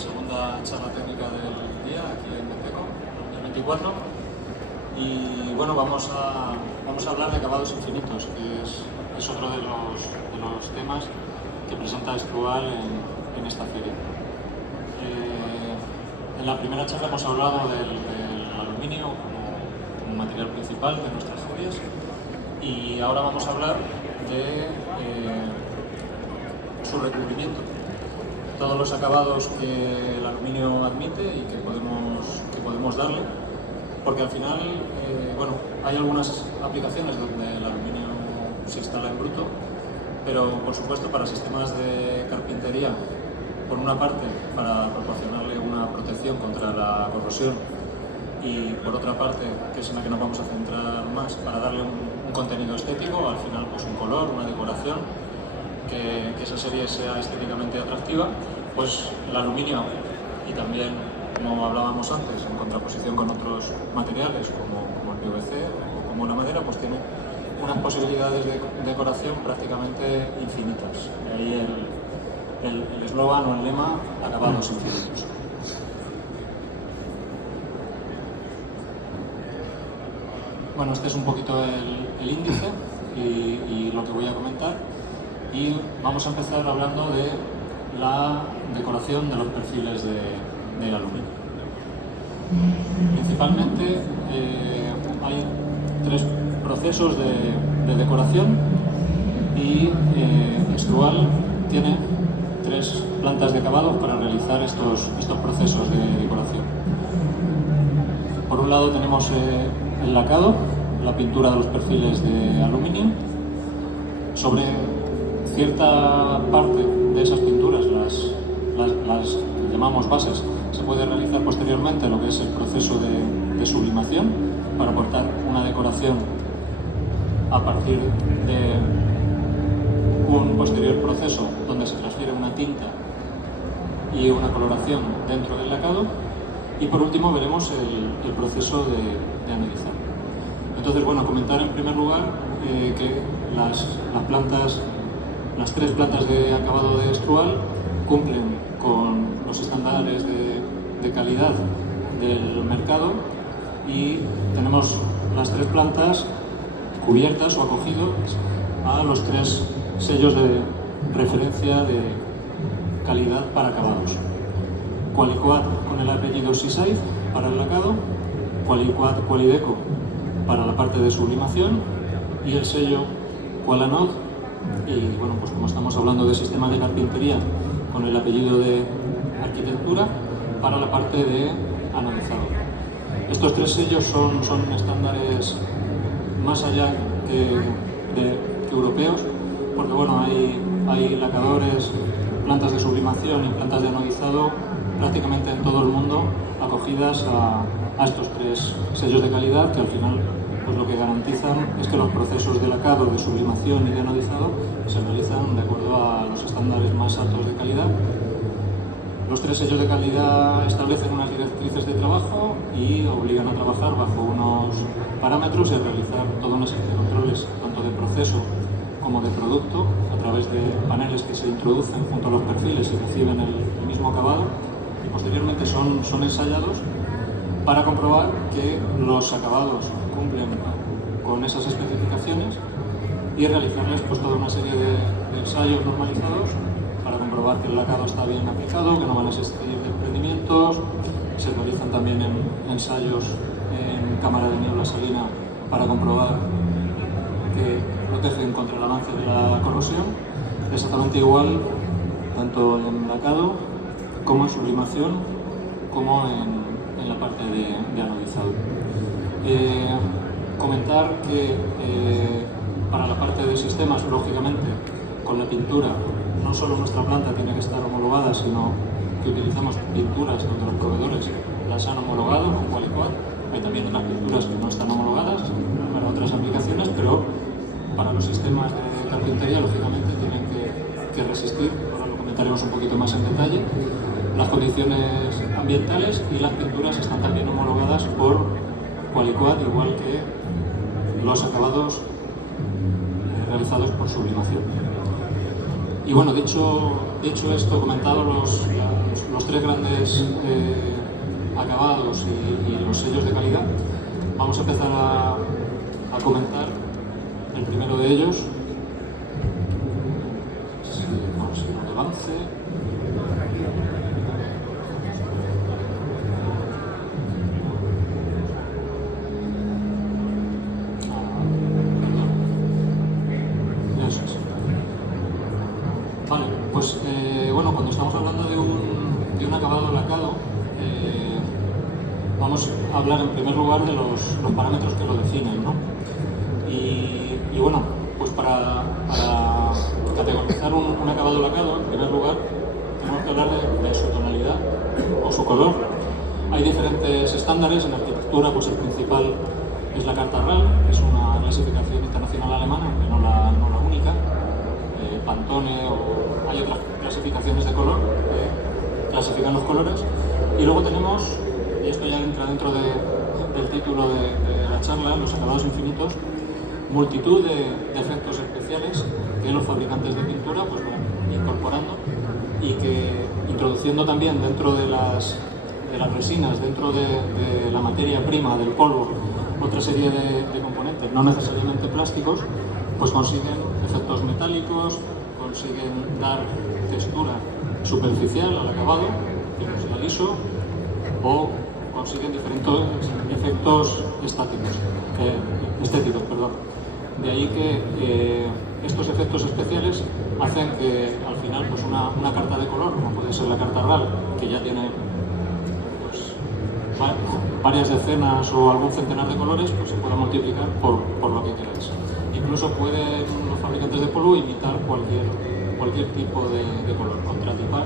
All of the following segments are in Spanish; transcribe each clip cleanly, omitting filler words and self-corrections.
segunda charla técnica del día aquí en Meteco, el 24. Y bueno, vamos a hablar de acabados infinitos, que es otro de los temas que presenta Strual en esta feria. En la primera charla hemos hablado del aluminio como material principal de nuestras ferias, y ahora vamos a hablar de su recubrimiento. Todos los acabados que el aluminio admite y que podemos darle, porque al final, bueno, hay algunas aplicaciones donde el aluminio se instala en bruto, pero por supuesto para sistemas de carpintería, por una parte para proporcionarle una protección contra la corrosión y por otra parte, que es en la que nos vamos a centrar más, para darle un contenido estético, al final pues un color, una decoración, que esa serie sea estéticamente atractiva, pues el aluminio, y también, como hablábamos antes, en contraposición con otros materiales como el PVC o como la madera, pues tiene unas posibilidades de decoración prácticamente infinitas. De ahí el eslogan o el lema, acabados infinitos. Bueno, este es un poquito el índice y lo que voy a comentar. Y vamos a empezar hablando de la decoración de los perfiles de aluminio. Principalmente hay tres procesos de decoración y Strual tiene tres plantas de acabado para realizar estos procesos de decoración. Por un lado tenemos el lacado, la pintura de los perfiles de aluminio. Sobre cierta parte de esas pinturas, las llamamos bases, se puede realizar posteriormente lo que es el proceso de sublimación para aportar una decoración a partir de un posterior proceso donde se transfiere una tinta y una coloración dentro del lacado. Y por último veremos el proceso de anodizar. Entonces, bueno, comentar en primer lugar que las tres plantas de acabado de Strual cumplen con los estándares de calidad del mercado y tenemos las tres plantas cubiertas o acogidas a los tres sellos de referencia de calidad para acabados. Qualiquad con el apellido Seaside para el lacado, Qualiquad Qualideco para la parte de sublimación y el sello Qualanod, y bueno, pues como estamos hablando de sistemas de carpintería, con el apellido de arquitectura para la parte de anodizado. Estos tres sellos son estándares más allá que europeos, porque bueno, hay lacadores, plantas de sublimación y plantas de anodizado prácticamente en todo el mundo acogidas a estos tres sellos de calidad, que al final pues lo que garantizan es que los procesos de lacado, de sublimación y de anodizado se realizan de acuerdo a los estándares más altos de calidad. Los tres sellos de calidad establecen unas directrices de trabajo y obligan a trabajar bajo unos parámetros y a realizar toda una serie de controles, tanto de proceso como de producto, a través de paneles que se introducen junto a los perfiles y reciben el mismo acabado, y posteriormente son ensayados para comprobar que los acabados cumplen con esas especificaciones y realizarles pues toda una serie de ensayos normalizados para comprobar que el lacado está bien aplicado, que no van a existir desprendimientos. Se realizan también ensayos en cámara de niebla salina para comprobar que protegen contra el avance de la corrosión. Exactamente igual tanto en lacado como en sublimación como en la parte de anodizado. Comentar que para la parte de sistemas, lógicamente, con la pintura, no solo nuestra planta tiene que estar homologada, sino que utilizamos pinturas donde los proveedores las han homologado con Qualiquad. Hay también unas pinturas que no están homologadas para otras aplicaciones, pero para los sistemas de carpintería, lógicamente, tienen que resistir, ahora lo comentaremos un poquito más en detalle, las condiciones ambientales, y las pinturas están también homologadas por Qualiquad, igual que los acabados realizados por sublimación. Y bueno, dicho esto, comentado los tres grandes acabados y los sellos de calidad. Vamos a empezar a comentar el primero de ellos. Si consigo que avance. Vale, pues bueno, cuando estamos hablando de un acabado lacado, vamos a hablar en primer lugar de los parámetros que lo definen, ¿no? Y bueno, pues para categorizar un acabado lacado, en primer lugar, tenemos que hablar de su tonalidad o su color. Hay diferentes estándares. En arquitectura, pues el principal es la carta RAL, que es una clasificación internacional alemana, aunque no la única. Pantone, o hay otras clasificaciones de color que clasifican los colores. Y luego tenemos, y esto ya entra dentro del título de la charla, los acabados infinitos, multitud de efectos especiales que los fabricantes de pintura pues van incorporando y que introduciendo también dentro de las resinas, dentro de la materia prima, del polvo, otra serie de componentes, no necesariamente plásticos, pues consiguen efectos metálicos, consiguen dar textura superficial al acabado, que no sea liso, o consiguen diferentes efectos estéticos. De ahí que estos efectos especiales hacen que al final pues una carta de color, como puede ser la carta RAL, que ya tiene pues, varias decenas o algún centenar de colores, pues se pueda multiplicar por lo que queráis. Incluso pueden los fabricantes de polvo imitar cualquier tipo de color, contratipar,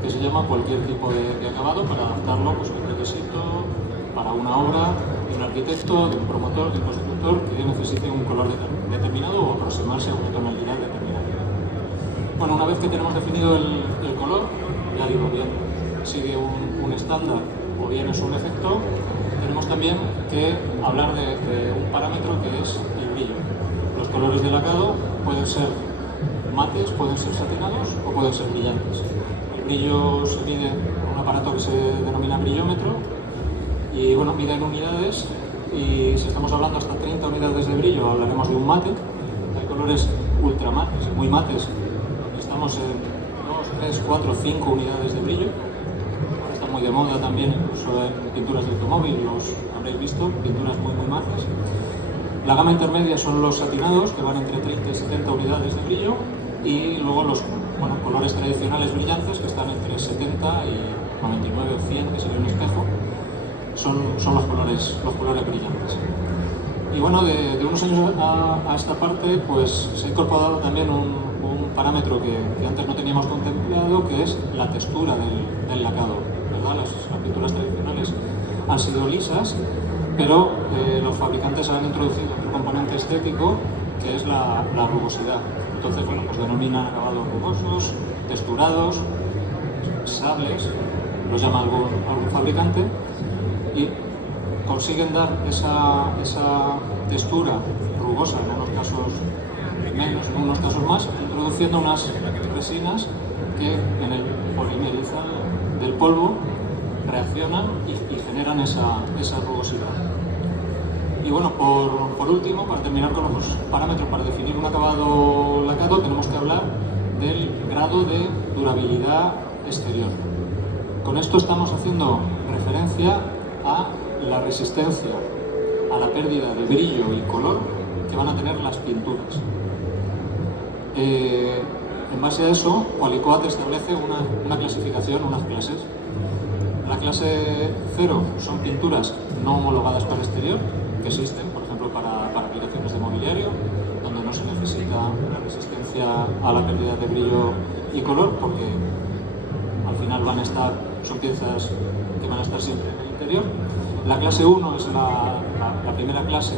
que se llama cualquier tipo de acabado para adaptarlo pues, a un requisito para una obra de un arquitecto, de un promotor, de un constructor que necesite un color determinado o aproximarse a una tonalidad determinada. Bueno, una vez que tenemos definido el color, ya digo, bien sigue un estándar o bien es un efecto, tenemos también que hablar de un parámetro que es el brillo. Los colores del lacado pueden ser mates, pueden ser satinados o pueden ser brillantes. El brillo se mide con un aparato que se denomina brillómetro y bueno, mide en unidades, y si estamos hablando hasta 30 unidades de brillo hablaremos de un mate. Hay colores ultra mates, muy mates, estamos en 2, 3, 4, 5 unidades de brillo. Ahora está muy de moda también, incluso en pinturas de automóvil, los habréis visto, pinturas muy mates. La gama intermedia son los satinados, que van entre 30 y 70 unidades de brillo, y luego los colores tradicionales brillantes, que están entre 70 y 99 o 100, que sería un espejo, son los colores brillantes. Y bueno, de unos años a esta parte, pues se ha incorporado también un parámetro que antes no teníamos contemplado, que es la textura del lacado, ¿verdad? Las pinturas tradicionales han sido lisas, pero los fabricantes han introducido un componente estético que es la rugosidad. Entonces, bueno, pues denominan acabados rugosos, texturados, sables, los llama algún fabricante, y consiguen dar esa textura rugosa, en unos casos menos, en unos casos más, introduciendo unas resinas que en el polimerizado del polvo reaccionan y generan esa rugosidad. Y bueno, por último, para terminar con los parámetros para definir un acabado lacado, tenemos que hablar del grado de durabilidad exterior. Con esto estamos haciendo referencia a la resistencia a la pérdida de brillo y color que van a tener las pinturas. En base a eso, Qualicoat establece una clasificación, unas clases. La clase 0 son pinturas no homologadas para exterior, que existen, por ejemplo, para aplicaciones de mobiliario, donde no se necesita una resistencia a la pérdida de brillo y color, porque al final son piezas que van a estar siempre en el interior. La clase 1 es la primera clase,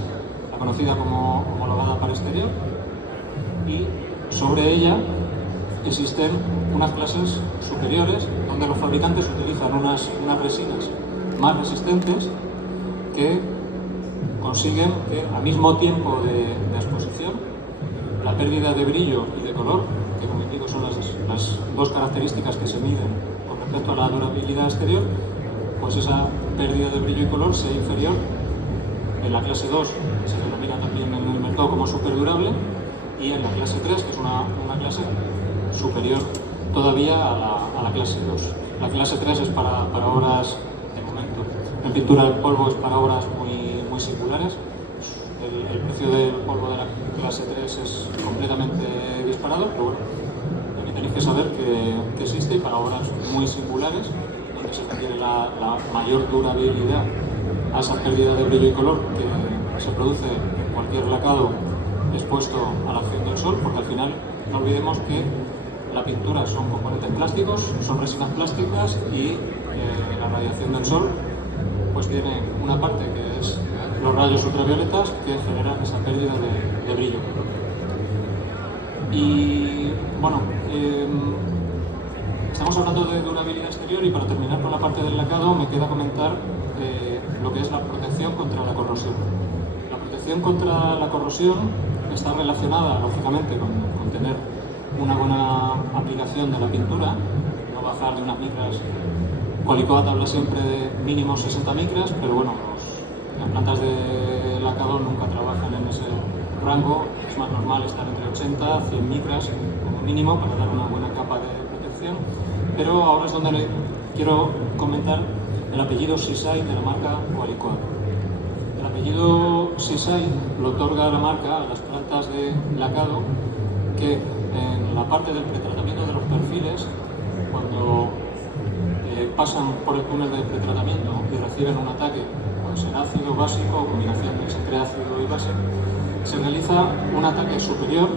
la conocida como homologada para exterior, y sobre ella existen unas clases superiores donde los fabricantes utilizan unas resinas más resistentes que consiguen que al mismo tiempo de exposición la pérdida de brillo y de color, que como digo son las dos características que se miden con respecto a la durabilidad exterior, pues esa pérdida de brillo y color sea inferior. En la clase 2 se denomina también en el mercado como superdurable, y en la clase 3, que es una clase superior todavía a la clase 2. La clase 3 es para obras, de momento, en pintura en polvo es para obras muy singulares. El precio del polvo de la clase 3 es completamente disparado, pero bueno, tenéis que saber que existe, y para obras muy singulares, donde se requiere la mayor durabilidad a esa pérdida de brillo y color que se produce en cualquier lacado expuesto a la acción del sol, porque al final no olvidemos que la pintura son componentes plásticos, son resinas plásticas, y la radiación del sol pues tiene una parte que es los rayos ultravioletas que generan esa pérdida de brillo. Y bueno, estamos hablando de durabilidad exterior, y para terminar con la parte del lacado me queda comentar lo que es la protección contra la corrosión. La protección contra la corrosión está relacionada, lógicamente, con tener una buena aplicación de la pintura, no bajar de unas micras. Qualicoat habla siempre de mínimo 60 micras, pero bueno, las plantas de lacado nunca trabajan en ese rango. Es más normal estar entre 80 y 100 micras como mínimo para dar una buena capa de protección. Pero ahora es donde quiero comentar el apellido Sisai de la marca Qualicoat. El apellido Sisai lo otorga la marca a las plantas de lacado que en la parte del pretratamiento de los perfiles, cuando pasan por el túnel de pretratamiento y reciben un ataque, pues en ácido, básico, o combinaciones entre ácido y base, se realiza un ataque superior,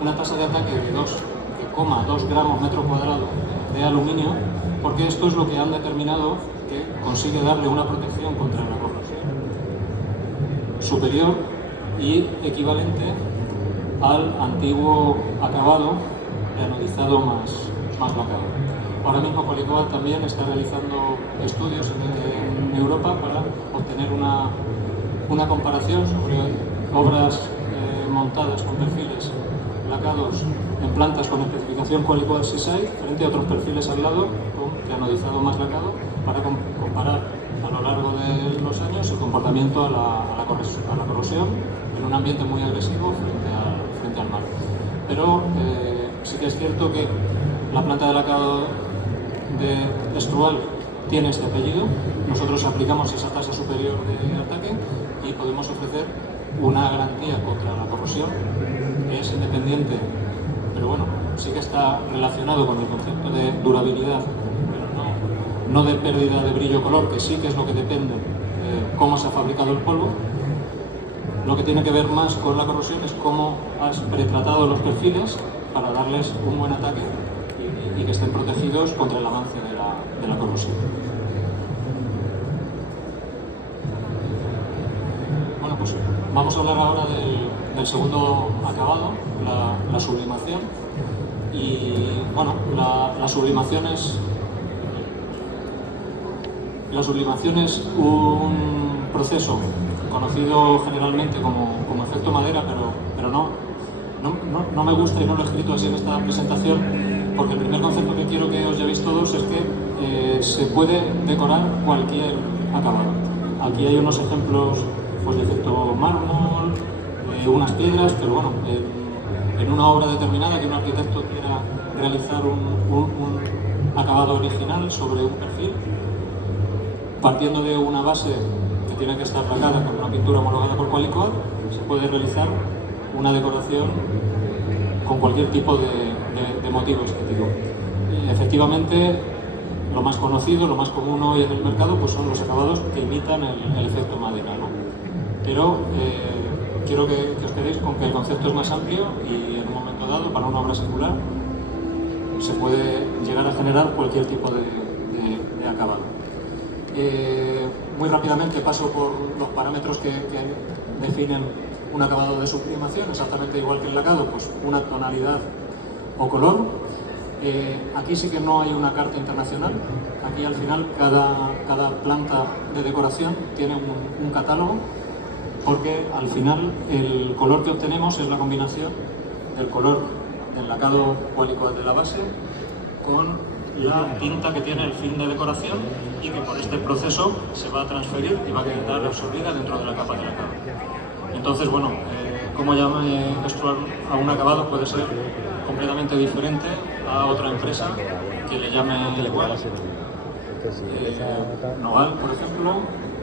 una tasa de ataque de 2,2 gramos metro cuadrado de aluminio, porque esto es lo que han determinado que consigue darle una protección contra la corrosión superior y equivalente al antiguo acabado anodizado más lacado. Ahora mismo Qualicoat también está realizando estudios en Europa para obtener una comparación sobre obras montadas con perfiles lacados en plantas con especificación Qualicoat Sisai frente a otros perfiles al lado con anodizado más lacado, para comparar a lo largo de los años el comportamiento a la corrosión en un ambiente muy agresivo frente al mar. Pero sí que es cierto que la planta de lacado de Estrual tiene este apellido. Nosotros aplicamos esa tasa superior de ataque y podemos ofrecer una garantía contra la corrosión. Es independiente, pero bueno, sí que está relacionado con el concepto de durabilidad, pero no de pérdida de brillo-color, que sí que es lo que depende de cómo se ha fabricado el polvo. Lo que tiene que ver más con la corrosión es cómo has pretratado los perfiles para darles un buen ataque y que estén protegidos contra el avance de la corrosión. Bueno, pues vamos a hablar ahora del segundo acabado, la sublimación. Y bueno, la sublimación es un proceso conocido generalmente como efecto madera, pero no me gusta y no lo he escrito así en esta presentación, porque el primer concepto que quiero que os llevéis todos es que se puede decorar cualquier acabado. Aquí hay unos ejemplos pues, de efecto mármol, unas piedras, pero bueno, en una obra determinada que un arquitecto quiera realizar un acabado original sobre un perfil, partiendo de una base que tiene que estar lacada con una pintura homologada por Qualicoat, se puede realizar una decoración con cualquier tipo de motivo estético. Y efectivamente, lo más conocido, lo más común hoy en el mercado, pues son los acabados que imitan el efecto madera, ¿no? Pero quiero que os quedéis con que el concepto es más amplio y en un momento dado, para una obra singular, se puede llegar a generar cualquier tipo de acabado. Muy rápidamente paso por los parámetros que definen un acabado de sublimación, exactamente igual que el lacado, pues una tonalidad o color. Aquí sí que no hay una carta internacional. Aquí al final cada planta de decoración tiene un catálogo, porque al final el color que obtenemos es la combinación del color del lacado Qualicoat de la base con la tinta que tiene el film de decoración y que por este proceso se va a transferir y va a quedar absorbida dentro de la capa de lacado. Entonces, bueno, cómo llame Strual a un acabado puede ser completamente diferente a otra empresa que le llame igual. Noval, por ejemplo,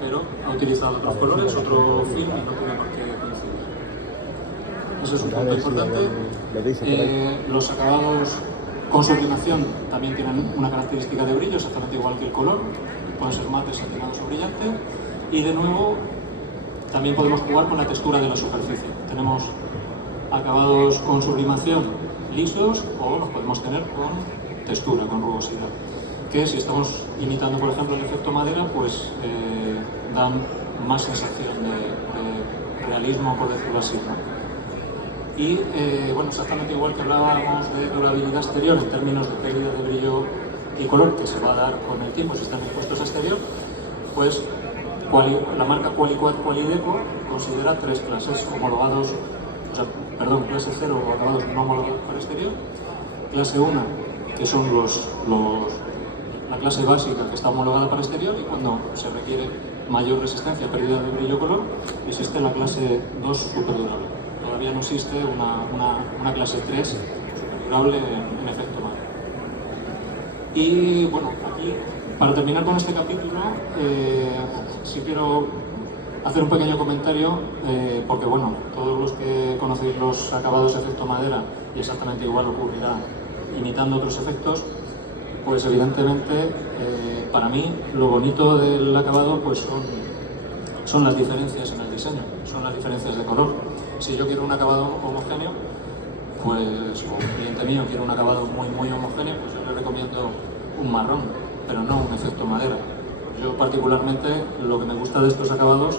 pero ha utilizado otros colores, otro film y no tiene por qué coincidir. Eso es un punto importante. Los acabados con sublimación también tienen una característica de brillo, exactamente igual que el color. Pueden ser mates, satinados o brillantes. Y de nuevo, también podemos jugar con la textura de la superficie. Tenemos acabados con sublimación lisos o los podemos tener con textura, con rugosidad, que si estamos imitando, por ejemplo, el efecto madera, pues dan más sensación de realismo, por decirlo así, ¿no? Y bueno, exactamente igual que hablábamos de durabilidad exterior en términos de pérdida de brillo y color que se va a dar con el tiempo si están expuestos a exterior, pues la marca Qualiquad Qualideco considera 3 clases homologados, clase 0 o acabados no homologados para exterior, clase 1, que son la clase básica que está homologada para exterior, y cuando se requiere mayor resistencia, pérdida de brillo color, existe la clase 2 superdurable. Todavía no existe una clase 3 superdurable en efecto madera. Y bueno, aquí, para terminar con este capítulo, sí quiero hacer un pequeño comentario, porque bueno, todos los que conocéis los acabados efecto madera, y exactamente igual ocurrirá imitando otros efectos, pues evidentemente para mí lo bonito del acabado pues son las diferencias en el diseño, son las diferencias de color. Si yo quiero un acabado homogéneo, pues, o un cliente mío quiere un acabado muy homogéneo, pues yo le recomiendo un marrón, pero no un efecto madera. Yo particularmente lo que me gusta de estos acabados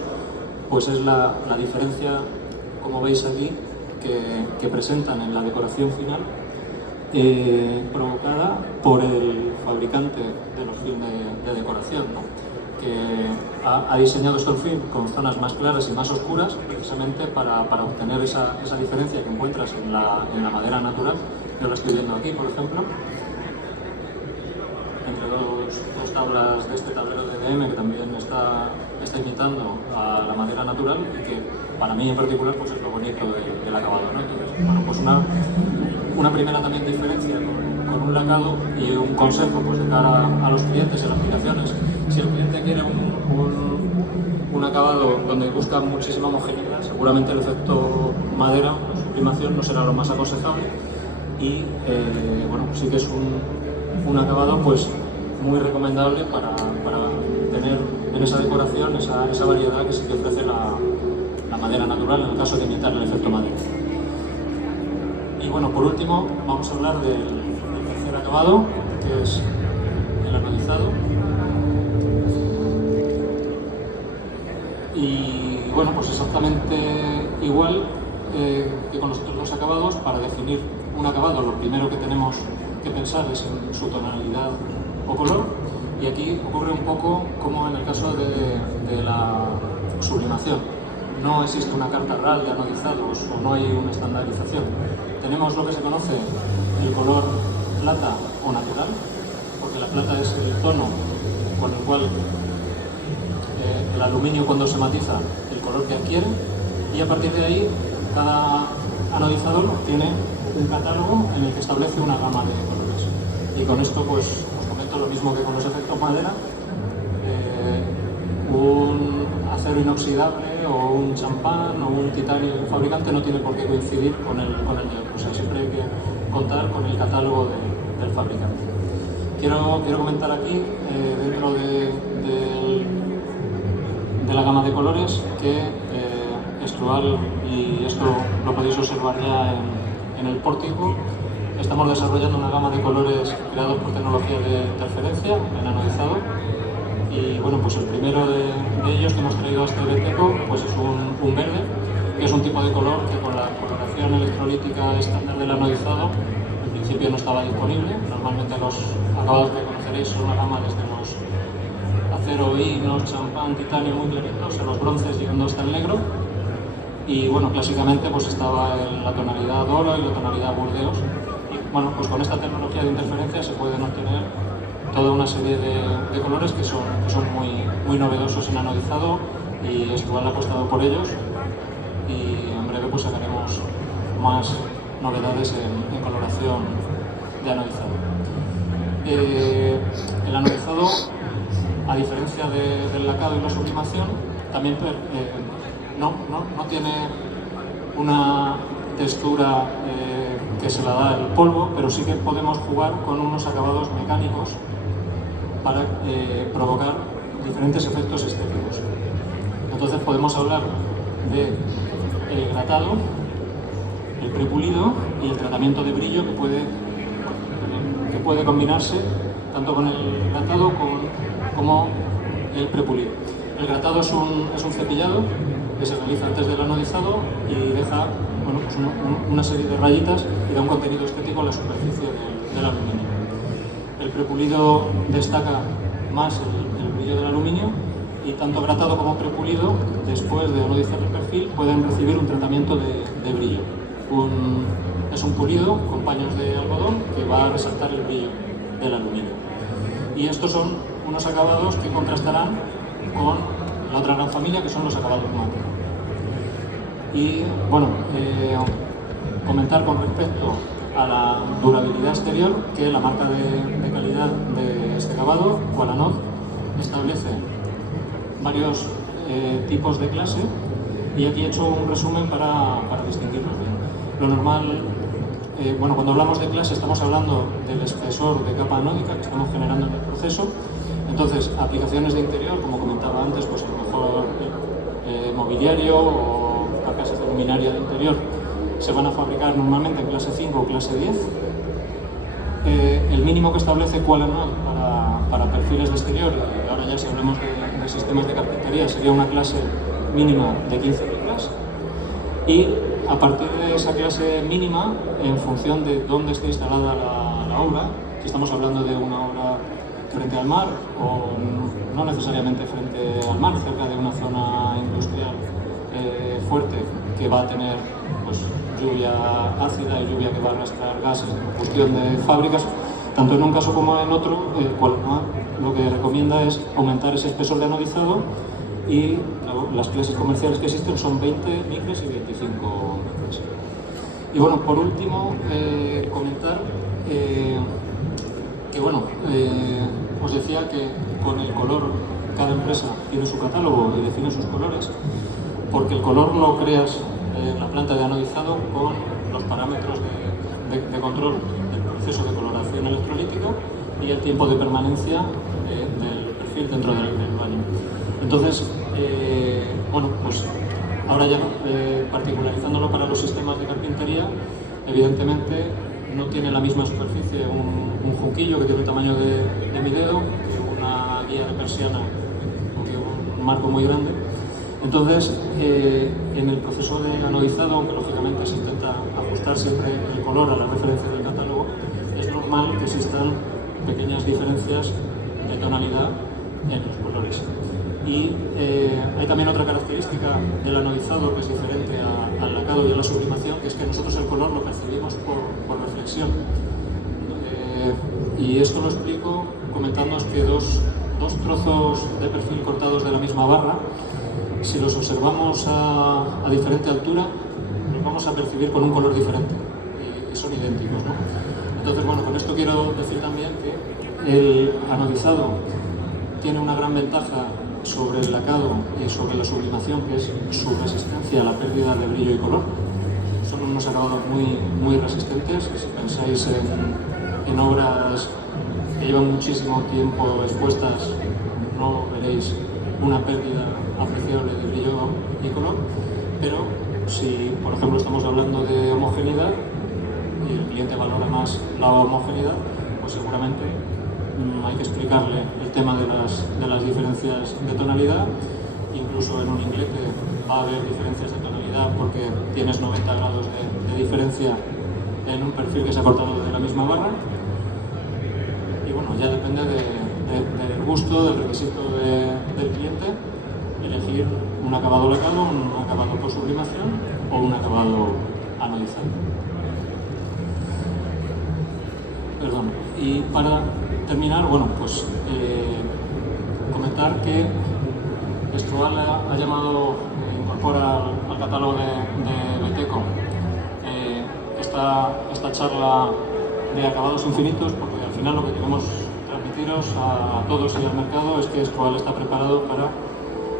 pues es la diferencia, como veis aquí, que presentan en la decoración final, provocada por el fabricante de los films de decoración, ¿no? Que ha diseñado estos films con zonas más claras y más oscuras precisamente para obtener esa diferencia que encuentras en la madera natural. Yo la estoy viendo aquí, por ejemplo, entre dos tablas de este tablero de DM que también está imitando a la madera natural, y que para mí en particular pues es lo bonito del acabado, ¿no? Entonces, bueno, pues una primera también diferencia con un lacado y un consejo pues de cara a los clientes y las aplicaciones. Si el cliente quiere un acabado donde busca muchísima homogeneidad, seguramente el efecto madera o sublimación no será lo más aconsejable, y bueno, sí que es un acabado pues muy recomendable para tener en esa decoración esa variedad que sí que ofrece la madera natural en el caso de imitar el efecto madera. Y bueno, por último vamos a hablar del tercer acabado, que es el anodizado. Y bueno, pues exactamente igual que con los otros dos acabados. Para definir un acabado lo primero que tenemos que pensar es en su tonalidad o color, y aquí ocurre un poco como en el caso de la sublimación. No existe una carta RAL de anodizados o no hay una estandarización. Tenemos lo que se conoce el color plata o natural, porque la plata es el tono con el cual el aluminio, cuando se matiza, el color que adquiere, y a partir de ahí cada anodizador tiene un catálogo en el que establece una gama de colores. Y con esto pues os comento lo mismo que con los efectos madera. Un acero inoxidable o un champán o un titanio de un fabricante no tiene por qué coincidir con el de otro. O sea, siempre hay que contar con el catálogo del fabricante. Quiero comentar aquí, dentro de la gama de colores, que Strual, y esto lo podéis observar ya en el pórtico, estamos desarrollando una gama de colores creados por tecnología de interferencia en anodizado. Y bueno, pues el primero de ellos que hemos traído a este Beteco pues es un verde, que es un tipo de color que con la coloración electrolítica estándar del anodizado en principio no estaba disponible. Normalmente los acabados que conoceréis son una gama desde los acero, inox, champán, titanio muy claritos, a los bronces llegando hasta el negro. Y bueno, clásicamente pues estaba en la tonalidad oro y la tonalidad burdeos. Y bueno, pues con esta tecnología de interferencia se pueden obtener toda una serie de colores que son muy novedosos en anodizado, y Strual ha apostado por ellos, y en breve pues sacaremos más novedades en coloración de anodizado. El anodizado, a diferencia del lacado y la sublimación, también no tiene una textura que se la da el polvo, pero sí que podemos jugar con unos acabados mecánicos para provocar diferentes efectos estéticos. Entonces podemos hablar de el gratado, el prepulido y el tratamiento de brillo que puede combinarse tanto con el gratado como el prepulido. El gratado es un cepillado que se realiza antes del anodizado y deja pues una serie de rayitas y da un contenido estético a la superficie del aluminio. El prepulido destaca más el brillo del aluminio, y tanto gratado como prepulido, después de anodizar el perfil, pueden recibir un tratamiento de brillo. Es un pulido con paños de algodón que va a resaltar el brillo del aluminio. Y estos son unos acabados que contrastarán con la otra gran familia, que son los acabados mate. Y bueno, comentar con respecto a la durabilidad exterior, que la marca de calidad de este acabado, Qualanod, establece varios tipos de clase, y aquí he hecho un resumen para distinguirlos bien. Lo normal, cuando hablamos de clase estamos hablando del espesor de capa anódica que estamos generando en el proceso. Entonces, aplicaciones de interior, como comentaba antes, pues a lo mejor mobiliario o carcasas de luminaria de interior se van a fabricar normalmente en clase 5 o clase 10. El mínimo que establece Qualanod para perfiles de exterior, y ahora ya si hablamos de sistemas de carpintería, sería una clase mínima de 15 micras, y a partir de esa clase mínima, en función de dónde esté instalada la obra, si estamos hablando de una obra frente al mar o no necesariamente frente al mar, cerca de una zona industrial fuerte que va a tener pues, lluvia ácida y lluvia que va a arrastrar gases en cuestión de fábricas, tanto en un caso como en otro, lo que recomienda es aumentar ese espesor de anodizado, y las clases comerciales que existen son 20 micras y 25 micras. Y bueno, por último, comentar que os decía que con el color cada empresa tiene su catálogo y define sus colores, porque el color lo creas en la planta de anodizado con los parámetros de control del proceso de coloración electrolítica y el tiempo de permanencia del perfil dentro del baño. Entonces, pues ahora ya particularizándolo para los sistemas de carpintería, evidentemente no tiene la misma superficie un juquillo que tiene el tamaño de mi dedo que una guía de persiana o que un marco muy grande. Entonces, en el proceso de anodizado, aunque lógicamente se intenta ajustar siempre el color a la referencia del catálogo, es normal que existan pequeñas diferencias de tonalidad en los colores. Y hay también otra característica del anodizado que es diferente al lacado y a la sublimación, que es que nosotros el color lo percibimos por reflexión. Y esto lo explico comentándoos que dos trozos de perfil cortados de la misma barra, si los observamos a diferente altura, los vamos a percibir con un color diferente, y son idénticos, ¿no? Entonces, con esto quiero decir también que el anodizado tiene una gran ventaja sobre el lacado y sobre la sublimación, que es su resistencia a la pérdida de brillo y color. Son unos acabados muy resistentes, que si pensáis en obras que llevan muchísimo tiempo expuestas, no veréis una pérdida apreciable de brillo y color, pero si, por ejemplo, estamos hablando de homogeneidad y el cliente valora más la homogeneidad, pues seguramente hay que explicarle el tema de las diferencias de tonalidad. Incluso en un inglete va a haber diferencias de tonalidad porque tienes 90 grados de diferencia en un perfil que se ha cortado de la misma barra. Y bueno, ya depende del gusto, del requisito del cliente, elegir un acabado lacado, un acabado por sublimación o un acabado anodizado. Perdón. Y para terminar, bueno, pues comentar que Strual ha llamado, incorpora al catálogo de Beteco esta charla de acabados infinitos, porque al final lo que queremos transmitiros a todos y al mercado es que Strual está preparado para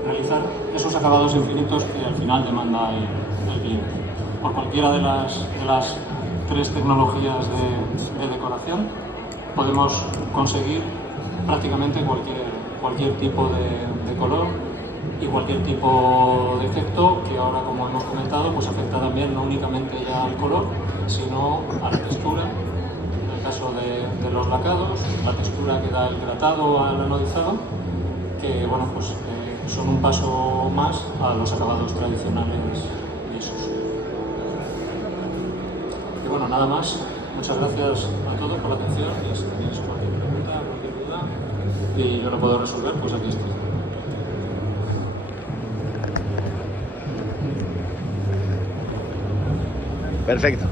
realizar esos acabados infinitos que al final demanda el cliente. Por cualquiera de las tres tecnologías de decoración podemos conseguir prácticamente cualquier tipo de color y cualquier tipo de efecto que ahora, como hemos comentado, pues afecta también no únicamente ya al color, sino a la textura. En el caso de los lacados, la textura que da el gratado al anodizado, que bueno, pues son un paso más a los acabados tradicionales lisos. Y bueno, nada más. Muchas gracias a todos por la atención y si tenéis cualquier pregunta, cualquier duda y yo lo puedo resolver, pues aquí estoy. Perfecto.